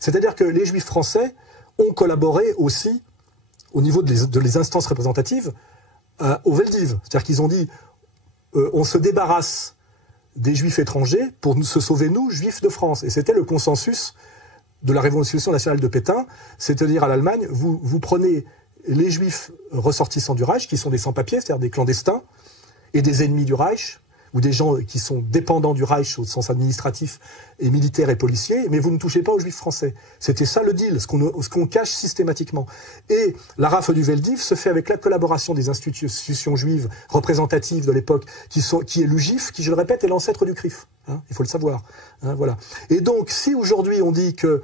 C'est-à-dire que les Juifs français ont collaboré aussi, au niveau des instances représentatives, au Veldiv. C'est-à-dire qu'ils ont dit, on se débarrasse des Juifs étrangers pour se sauver, nous, Juifs de France. Et c'était le consensus de la Révolution nationale de Pétain, c'est-à-dire à l'Allemagne, vous prenez les Juifs ressortissants du Reich, qui sont des sans-papiers, c'est-à-dire des clandestins, et des ennemis du Reich, ou des gens qui sont dépendants du Reich au sens administratif et militaire et policier, mais vous ne touchez pas aux Juifs français. C'était ça le deal, ce qu'on cache systématiquement. Et la rafle du Veldiv se fait avec la collaboration des institutions juives représentatives de l'époque, qui est l'UGIF, qui, je le répète, est l'ancêtre du CRIF. Hein, il faut le savoir. Hein, voilà. Et donc, si aujourd'hui on dit que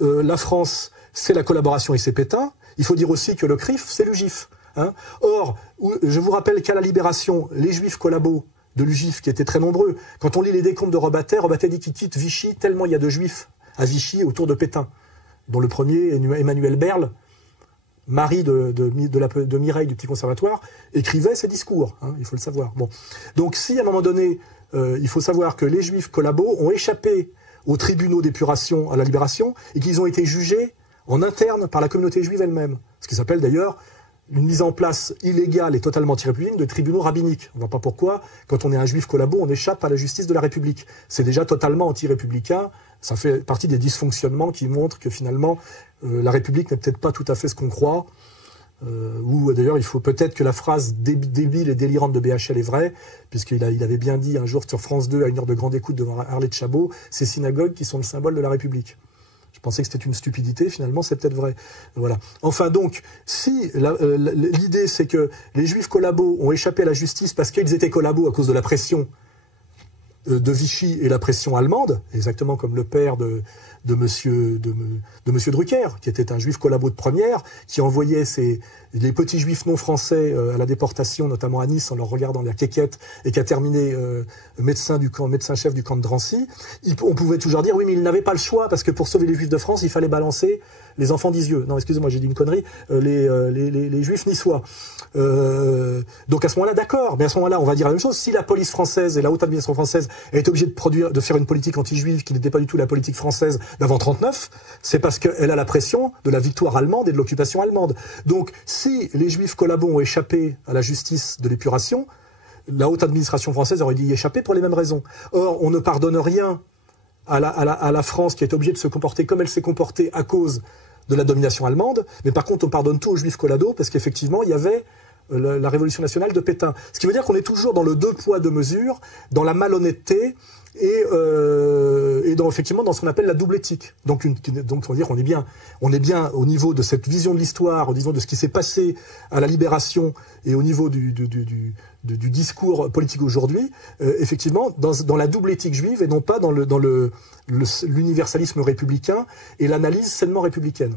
la France, c'est la collaboration et c'est Pétain, il faut dire aussi que le CRIF, c'est l'UGIF. Hein. Or, je vous rappelle qu'à la Libération, les Juifs collabos de l'UGIF, qui étaient très nombreux. Quand on lit les décombres de Robatet dit qu'il quitte Vichy tellement il y a de Juifs à Vichy autour de Pétain, dont le premier, Emmanuel Berle, mari de Mireille du Petit Conservatoire, écrivait ses discours, hein, il faut le savoir. Bon. Donc si à un moment donné, il faut savoir que les Juifs collabos ont échappé aux tribunaux d'épuration à la Libération et qu'ils ont été jugés en interne par la communauté juive elle-même, ce qui s'appelle d'ailleurs une mise en place illégale et totalement anti-républicaine de tribunaux rabbiniques. On ne voit pas pourquoi, quand on est un juif collabo, on échappe à la justice de la République. C'est déjà totalement anti-républicain, ça fait partie des dysfonctionnements qui montrent que finalement, la République n'est peut-être pas tout à fait ce qu'on croit, ou d'ailleurs, il faut peut-être que la phrase débile et délirante de BHL est vraie, puisqu'il avait bien dit un jour sur France 2, à une heure de grande écoute devant Arlette Chabot, ces synagogues qui sont le symbole de la République. Je pensais que c'était une stupidité, finalement c'est peut-être vrai. Voilà. Enfin donc, si l'idée c'est que les Juifs collabos ont échappé à la justice parce qu'ils étaient collabos à cause de la pression de Vichy et la pression allemande, exactement comme le père de monsieur Drucker, qui était un juif collabo de première, qui envoyait les petits juifs non français à la déportation, notamment à Nice, en leur regardant la quéquette, et qui a terminé médecin-chef du camp de Drancy. On pouvait toujours dire, oui, mais il n'avait pas le choix, parce que pour sauver les Juifs de France, il fallait balancer les enfants d'Isieux. Non, excusez-moi, j'ai dit une connerie, les Juifs niçois. Donc à ce moment-là, d'accord, mais à ce moment-là, on va dire la même chose. Si la police française et la haute administration française est obligée de faire une politique anti-juive qui n'était pas du tout la politique française d'avant 1939, c'est parce qu'elle a la pression de la victoire allemande et de l'occupation allemande. Donc, si les Juifs collabos ont échappé à la justice de l'épuration, la haute administration française aurait dû y échapper pour les mêmes raisons. Or, on ne pardonne rien à la France qui est obligée de se comporter comme elle s'est comportée à cause de la domination allemande, mais par contre, on pardonne tout aux Juifs collabos parce qu'effectivement, il y avait la Révolution nationale de Pétain. Ce qui veut dire qu'on est toujours dans le deux poids, deux mesures, dans la malhonnêteté et effectivement dans ce qu'on appelle la double éthique. Donc on va dire on est bien au niveau de cette vision de l'histoire, au niveau de ce qui s'est passé à la Libération et au niveau du discours politique aujourd'hui, effectivement dans la double éthique juive et non pas dans l'universalisme républicain et l'analyse sainement républicaine.